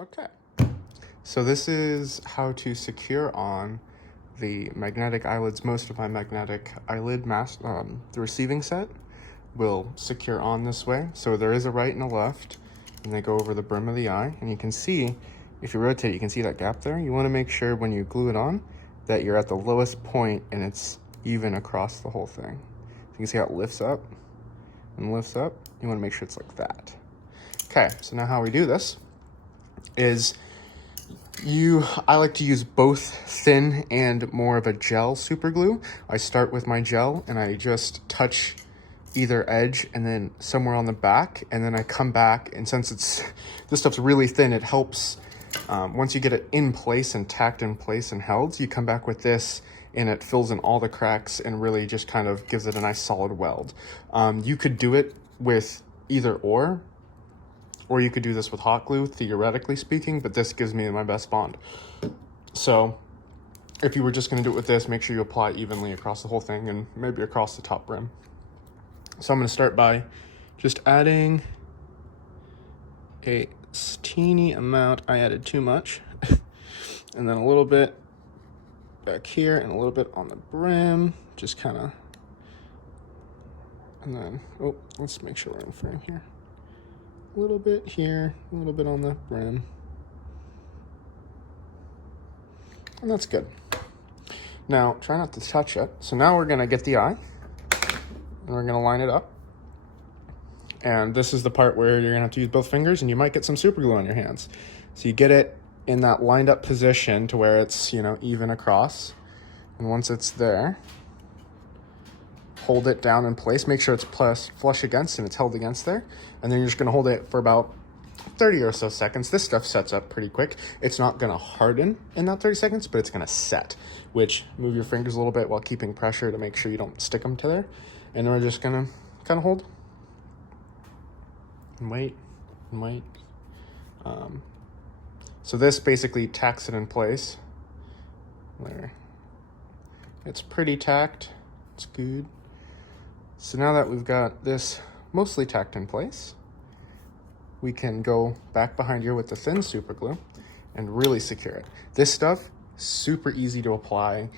Okay, so this is how to secure on the magnetic eyelids. Most of my magnetic eyelid mask, the receiving set will secure on this way. So there is a right and a left, and they go over the brim of the eye. And you can see, if you rotate, you can see that gap there. You want to make sure when you glue it on that you're at the lowest point and it's even across the whole thing. So you can see how it lifts up and lifts up. You want to make sure it's like that. Okay, so now how we do this is I like to use both thin and more of a gel super glue. I start with my gel and I just touch either edge and then somewhere on the back, and then I come back, and since this stuff's really thin, it helps once you get it in place and tacked in place and held, you come back with this and it fills in all the cracks and really just kind of gives it a nice solid weld. You could do it with either or you could do this with hot glue, theoretically speaking, but this gives me my best bond. So if you were just gonna do it with this, make sure you apply evenly across the whole thing and maybe across the top rim. So I'm gonna start by just adding a teeny amount. I added too much. And then a little bit back here and a little bit on the brim, just kinda, and then, oh, let's make sure we're in frame here. A little bit here, a little bit on the brim. And that's good. Now, try not to touch it. So now we're gonna get the eye and we're gonna line it up. And this is the part where you're gonna have to use both fingers and you might get some super glue on your hands. So you get it in that lined up position to where it's, even across. And once it's there, hold it down in place, make sure it's flush against and it's held against there. And then you're just gonna hold it for about 30 or so seconds. This stuff sets up pretty quick. It's not gonna harden in that 30 seconds, but it's gonna set, which move your fingers a little bit while keeping pressure to make sure you don't stick them to there. And then we're just gonna kind of hold and wait and wait. So this basically tacks it in place. There. It's pretty tacked, it's good. So now that we've got this mostly tacked in place, we can go back behind here with the thin super glue and really secure it. This stuff, super easy to apply.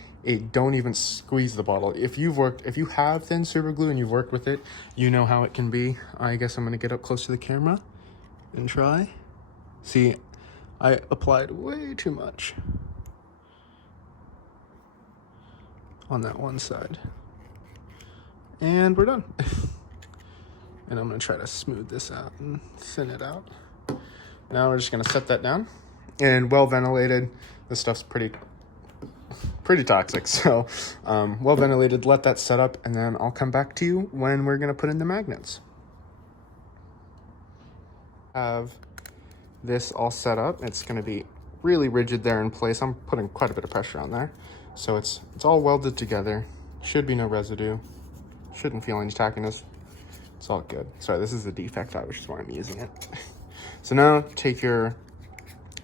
Don't even squeeze the bottle. If you have thin super glue and you've worked with it, you know how it can be. I guess I'm gonna get up close to the camera and try. See, I applied way too much on that one side. And we're done. And I'm gonna try to smooth this out and thin it out. Now we're just gonna set that down. And well ventilated, this stuff's pretty toxic. So well ventilated, let that set up, and then I'll come back to you when we're gonna put in the magnets. Have this all set up. It's gonna be really rigid there in place. I'm putting quite a bit of pressure on there. So it's all welded together. Should be no residue. Shouldn't feel any tackiness. It's all good. Sorry, this is the defect out, which is why I'm using it. So now take your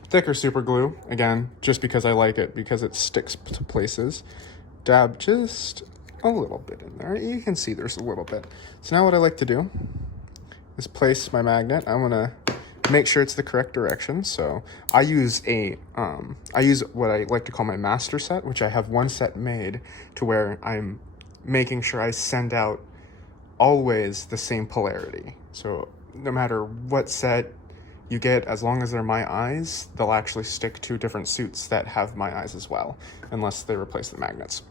thicker super glue, again, just because I like it, because it sticks to places. Dab just a little bit in there. You can see there's a little bit. So now what I like to do is place my magnet. I'm gonna make sure it's the correct direction. So I use what I like to call my master set, which I have one set made to where I'm making sure I send out always the same polarity. So no matter what set you get, as long as they're my eyes, they'll actually stick to different suits that have my eyes as well, unless they replace the magnets.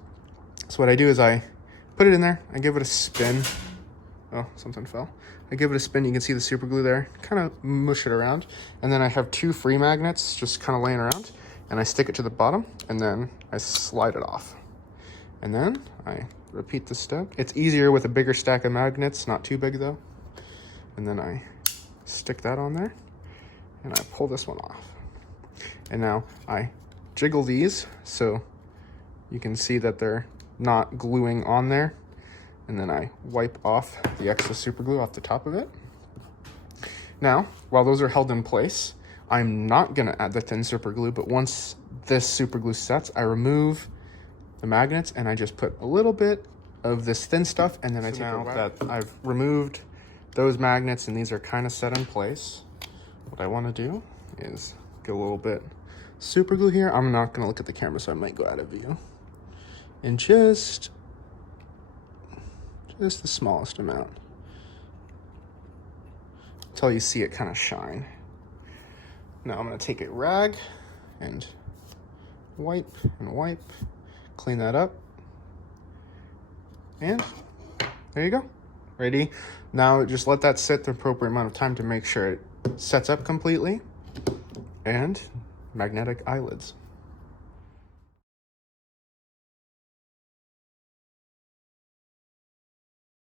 So what I do is I put it in there, I give it a spin. Oh, something fell. I give it a spin, you can see the super glue there, kind of mush it around. And then I have two free magnets just kind of laying around, and I stick it to the bottom, and then I slide it off. And then I repeat the step. It's easier with a bigger stack of magnets, not too big though. And then I stick that on there, and I pull this one off. And now I jiggle these so you can see that they're not gluing on there. And then I wipe off the extra super glue off the top of it. Now, while those are held in place, I'm not gonna add the thin super glue, but once this super glue sets, I remove the magnets and I just put a little bit of this thin stuff, and then I take now that I've removed those magnets and these are kind of set in place, what I want to do is get a little bit super glue here. I'm not gonna look at the camera, so I might go out of view. And just the smallest amount until you see it kind of shine. Now I'm gonna take a rag and wipe, clean that up. And there you go, ready. Now just let that sit the appropriate amount of time to make sure it sets up completely. And magnetic eyelids.